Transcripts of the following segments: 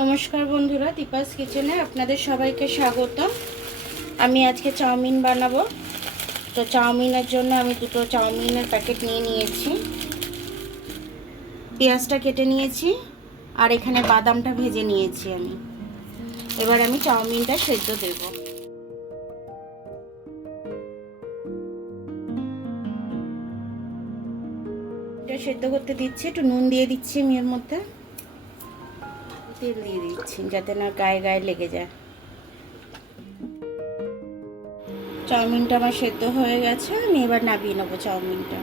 নমস্কার বন্ধুরা, দীপাস কিচেনে আপনাদের সবাইকে স্বাগত। আমি আজকে চাউমিন বানাবো। তো চাউমিনের জন্য আমি দুটো চাউমিনের প্যাকেট নিয়ে নিয়েছি, পেঁয়াজটা কেটে নিয়েছি, আর এখানে বাদামটা ভেজে নিয়েছি আমি। এবার আমি চাউমিনটা সেদ্ধ দেব। এটা সেদ্ধ করতে দিচ্ছি, একটু নুন দিয়ে দিচ্ছি আমি এর মধ্যে, তেল দিয়ে দিচ্ছি যাতে না গায়ে গায়ে লেগে যায়। চাউমিনটা আমার সেদ্ধ হয়ে গেছে, আমি এবার নামিয়ে নেবো চাউমিনটা।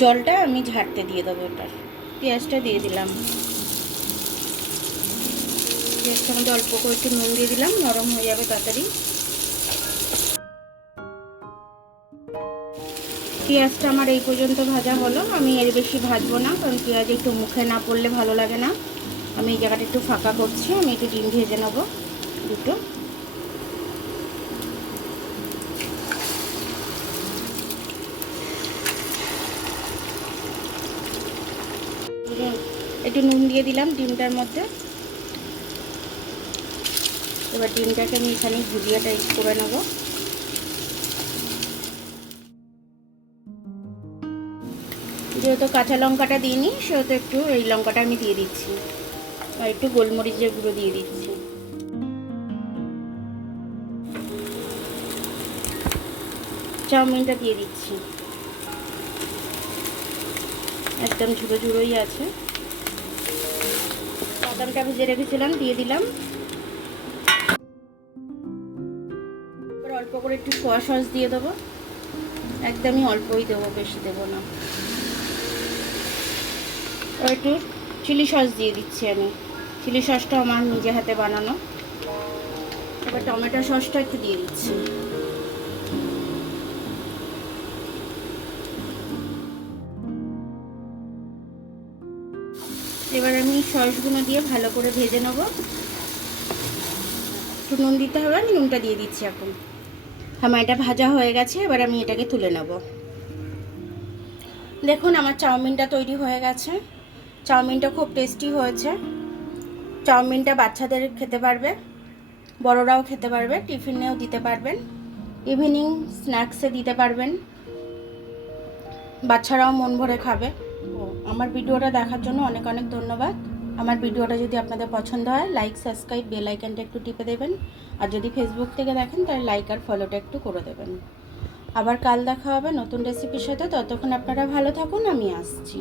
জলটা আমি ঝাড়তে দিয়ে দেবো। ওটার পেঁয়াজটা দিয়ে দিলাম, পেঁয়াজটার মধ্যে অল্প করে একটু নুন দিয়ে দিলাম, নরম হয়ে যাবে তাড়াতাড়ি। পেঁয়াজটা আমার এই পর্যন্ত ভাজা হলো, আমি এর বেশি ভাজবো না, কারণ পেঁয়াজ একটু মুখে না পড়লে ভালো লাগে না। আমি এই জায়গাটা একটু ফাঁকা করছি, আমি একটু ডিম ভেজে নেবো দুটো। একটু নুন দিয়ে দিলাম ডিমটার মধ্যে। এবার ডিমটাকে আমি এখানে ভুজিয়াটা করে নেবো। যেহেতু কাঁচা লঙ্কাটা দিইনি, সেহেতু একটু এই লঙ্কাটা আমি দিয়ে দিচ্ছি, আর একটু গোলমরিচের গুঁড়ো দিয়ে দিচ্ছি। চাউমিনটা দিয়ে দিচ্ছি, একদম ঝুড়ো ঝুড়োই আছে। বাদামটা ভেজে রেখেছিলাম দিয়ে দিলাম। এবার অল্প করে একটু সোয়া সস দিয়ে দেবো, একদমই অল্পই দেবো, বেশি দেবো না। আর একটু চিলি সস দিয়ে দিচ্ছি আমি, চিলি সসটা আমার নিজে হাতে বানানো। এবার টমেটো সসটা একটু দিয়ে দিচ্ছি। এবার আমি সসগুলো দিয়ে ভালো করে ভেজে নেবো। একটু নুন দিতে হবে, আমি নুনটা দিয়ে দিচ্ছি এখন। আমার এটা ভাজা হয়ে গেছে, এবার আমি এটাকে তুলে নেব। দেখুন আমার চাউমিনটা তৈরি হয়ে গেছে। চাউমিনটা খুব টেস্টি হয়েছে। চাউমিনটা বাচ্চাদের খেতে পারবে, বড়রাও খেতে পারবে, টিফিনেও দিতে পারবেন, ইভিনিং স্ন্যাক্সে দিতে পারবেন, বাচ্চারাও মন ভরে খাবে। আমার ভিডিওটা দেখার জন্য অনেক অনেক ধন্যবাদ। আমার ভিডিওটা যদি আপনাদের পছন্দ হয়, লাইক, সাবস্ক্রাইব, বেল আইকনটা একটু টিপে দেবেন। আর যদি ফেসবুক থেকে দেখেন তাহলে লাইক আর ফলোটা একটু করে দেবেন। আবার কাল দেখা হবে নতুন রেসিপির সাথে। ততক্ষণ আপনারা ভালো থাকুন, আমি আসছি।